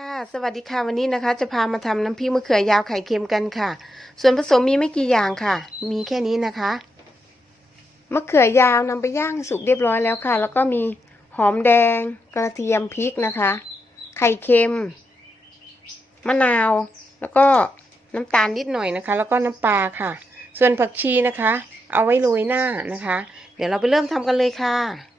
ค่ะสวัสดีค่ะวันนี้นะคะ จะพามาทำน้ำพริกมะเขือยาวไข่เค็มกันค่ะ ส่วนผสมมีไม่กี่อย่างค่ะ มีแค่นี้นะคะมะเขือยาวนำไปย่างสุกเรียบร้อยแล้วค่ะ แล้วก็มีหอมแดง กระเทียมพริกนะคะ ไข่เค็ม มะนาว แล้วก็น้ำตาลนิดหน่อยนะคะ แล้วก็น้ำปลาค่ะ ส่วนผักชีนะคะ เอาไว้โรยหน้านะคะ เดี๋ยวเราไปเริ่มทำกันเลยค่ะ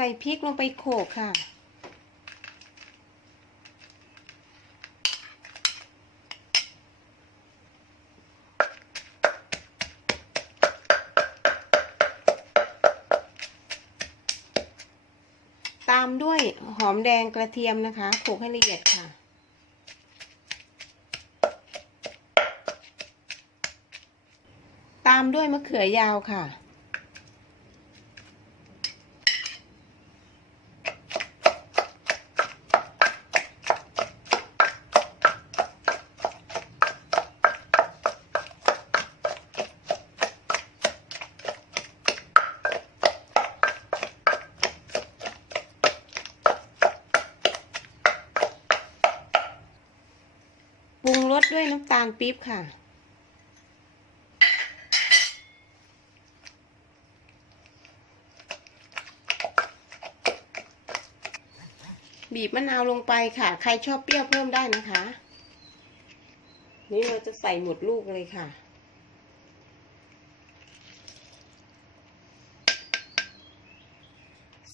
ใส่พริกลงไปโขลกค่ะ ตามด้วยหอมแดงกระเทียมนะคะโขกให้ละเอียดค่ะตามด้วยมะเขือยาวค่ะ ด้วยน้ำตาลปี๊บค่ะ บีบมะนาวลงไปค่ะ ใครชอบเปรี้ยวเพิ่มได้นะคะ นี่เราจะใส่หมดลูกเลยค่ะ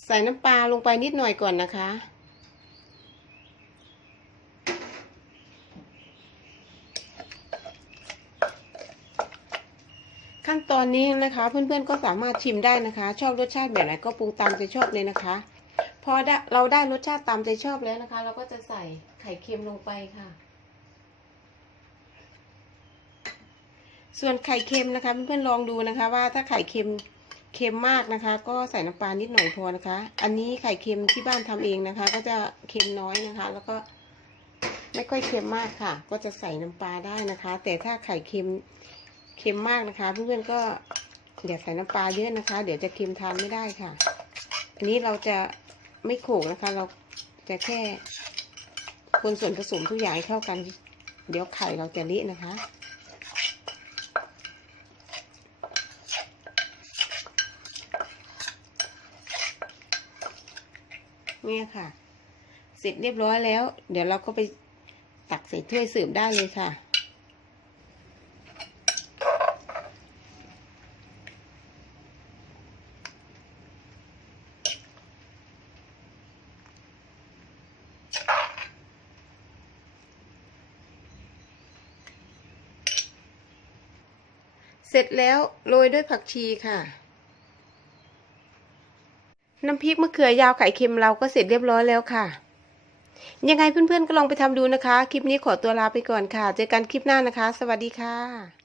ใส่น้ำปลาลงไปนิดหน่อยก่อนนะคะ ขั้นตอนนี้นะคะ เพื่อนๆก็สามารถชิมได้นะคะ ชอบรสชาติแบบไหนก็ปรุงตามใจชอบเลยนะคะ พอไดเราได้รสชาติตามใจชอบแล้วนะคะ เราก็จะใส่ไข่เค็มลงไปค่ะ ส่วนไข่เค็มนะคะ เพื่อนๆลองดูนะคะ ว่าถ้าไข่เค็มเค็มมากนะคะ ก็ใส่น้ำปลานิดหน่อยพอนะคะ อันนี้ไข่เค็มที่บ้านทำเองนะคะ ก็จะเค็มน้อยนะคะ แล้วก็ไม่ค่อยเค็มมากค่ะ ก็จะใส่น้ำปลาได้นะคะ แต่ถ้าไข่เค็ม เค็มมากนะคะเพื่อนๆก็อย่าใส่น้ำปลาเยอะนะคะ เดี๋ยวจะเค็มทานไม่ได้ค่ะ อันนี้เราจะไม่โขกนะคะ เราจะแค่คนส่วนผสมทุกอย่างให้เข้ากัน เดี๋ยวไข่เราจะเละนะคะเนี่ยค่ะ เสร็จเรียบร้อยแล้ว เดี๋ยวเราก็ไปตักใส่ถ้วยเสิร์ฟได้เลยค่ะ เสร็จแล้วโรยด้วยผักชีค่ะ น้ำพริกมะเขือยาวไข่เค็มเราก็เสร็จเรียบร้อยแล้วค่ะ ยังไงเพื่อนๆก็ลองไปทำดูนะคะ คลิปนี้ขอตัวลาไปก่อนค่ะ เจอกันคลิปหน้านะคะ สวัสดีค่ะ